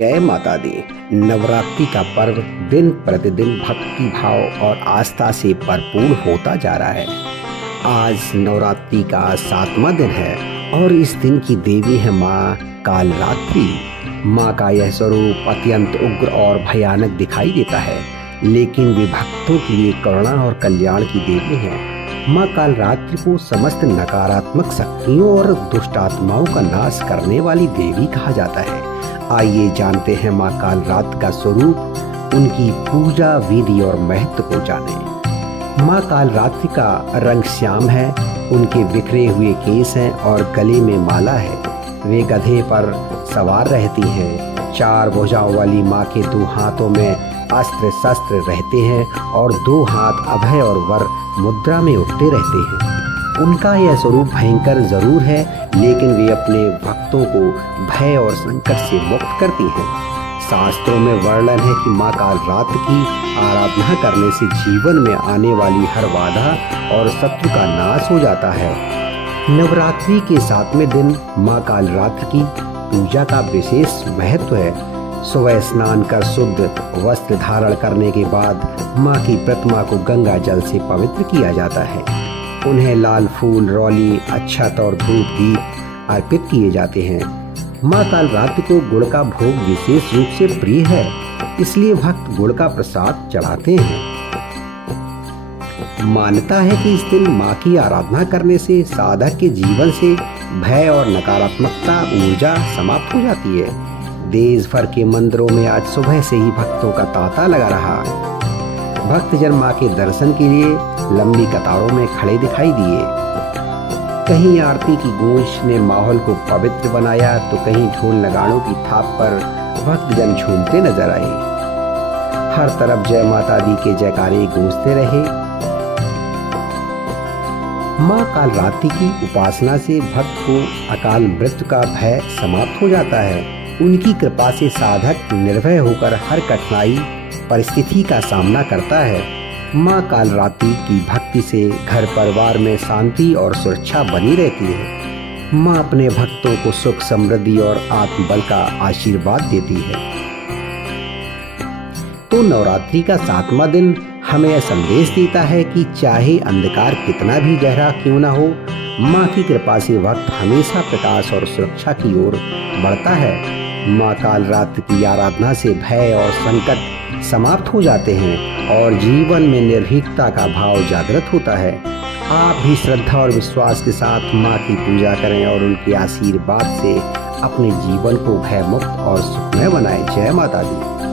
जय माता दी। नवरात्रि का पर्व दिन प्रतिदिन भक्ति भाव और आस्था से भरपूर होता जा रहा है। आज नवरात्रि का 7वां दिन है और इस दिन की देवी है माँ कालरात्रि। माँ का यह स्वरूप अत्यंत उग्र और भयानक दिखाई देता है, लेकिन वे भक्तों के लिए करुणा और कल्याण की देवी है। माँ कालरात्रि को समस्त नकारात्मक शक्तियों और दुष्ट आत्माओं का नाश करने वाली देवी कहा जाता है। आइए जानते हैं माँ कालरात्रि का स्वरूप, उनकी पूजा विधि और महत्व को जानें। माँ कालरात्रि का रंग श्याम है, उनके बिखरे हुए केस हैं और गले में माला है। वे गधे पर सवार रहती हैं। 4 भुजाओं वाली माँ के 2 हाथों में अस्त्र शस्त्र रहते हैं और 2 हाथ अभय और वर मुद्रा में उठते रहते हैं। उनका यह स्वरूप भयंकर जरूर है, लेकिन वे अपने भक्तों को भय और संकट से मुक्त करती हैं। शास्त्रों में वर्णन है कि माँ कालरात्रि की आराधना करने से जीवन में आने वाली हर बाधा और शत्रु का नाश हो जाता है। नवरात्रि के 7वें दिन माँ कालरात्रि की पूजा का विशेष महत्व है। सुबह स्नान कर शुद्ध वस्त्र धारण करने के बाद माँ की प्रतिमा को गंगा जल से पवित्र किया जाता है। उन्हें लाल फूल, रौली, अक्षत और धूप दीप अर्पित किए जाते हैं। माँ कालरात्रि को गुड़ का भोग विशेष रूप से प्रिय है, इसलिए भक्त गुड़ का प्रसाद चढ़ाते हैं। मान्यता है कि इस दिन माँ की आराधना करने से साधक के जीवन से भय और नकारात्मकता ऊर्जा समाप्त हो जाती है। देश भर के मंदिरों में आज सुबह से ही भक्तों का तांता लगा रहा। भक्तजन माँ के दर्शन के लिए लंबी कतारों में खड़े दिखाई दिए। कहीं आरती की गूंज ने माहौल को पवित्र बनाया, तो कहीं ढोल नगाड़ों की थाप पर भक्तजन झूमते नजर आए। हर तरफ जय माता दी के जयकारे गूंजते रहे। माँ कालरात्रि की उपासना से भक्त को अकाल मृत्यु का भय समाप्त हो जाता है। उनकी कृपा से साधक निर्भय होकर हर कठिनाई परिस्थिति का सामना करता है। माँ कालरात्रि की भक्ति से घर परिवार में शांति और सुरक्षा बनी रहती है। माँ अपने भक्तों को सुख, समृद्धि और आत्मबल का आशीर्वाद देती है। तो नवरात्रि का 7वां दिन हमें यह संदेश देता है कि चाहे अंधकार कितना भी गहरा क्यों ना हो, माँ की कृपा से भक्त हमेशा प्रकाश और सुरक्षा की ओर बढ़ता है। माँ कालरात्रि की आराधना से भय और संकट समाप्त हो जाते हैं और जीवन में निर्भीकता का भाव जागृत होता है। आप भी श्रद्धा और विश्वास के साथ माँ की पूजा करें और उनके आशीर्वाद से अपने जीवन को भयमुक्त और सुखमय बनाएं। जय माता दी।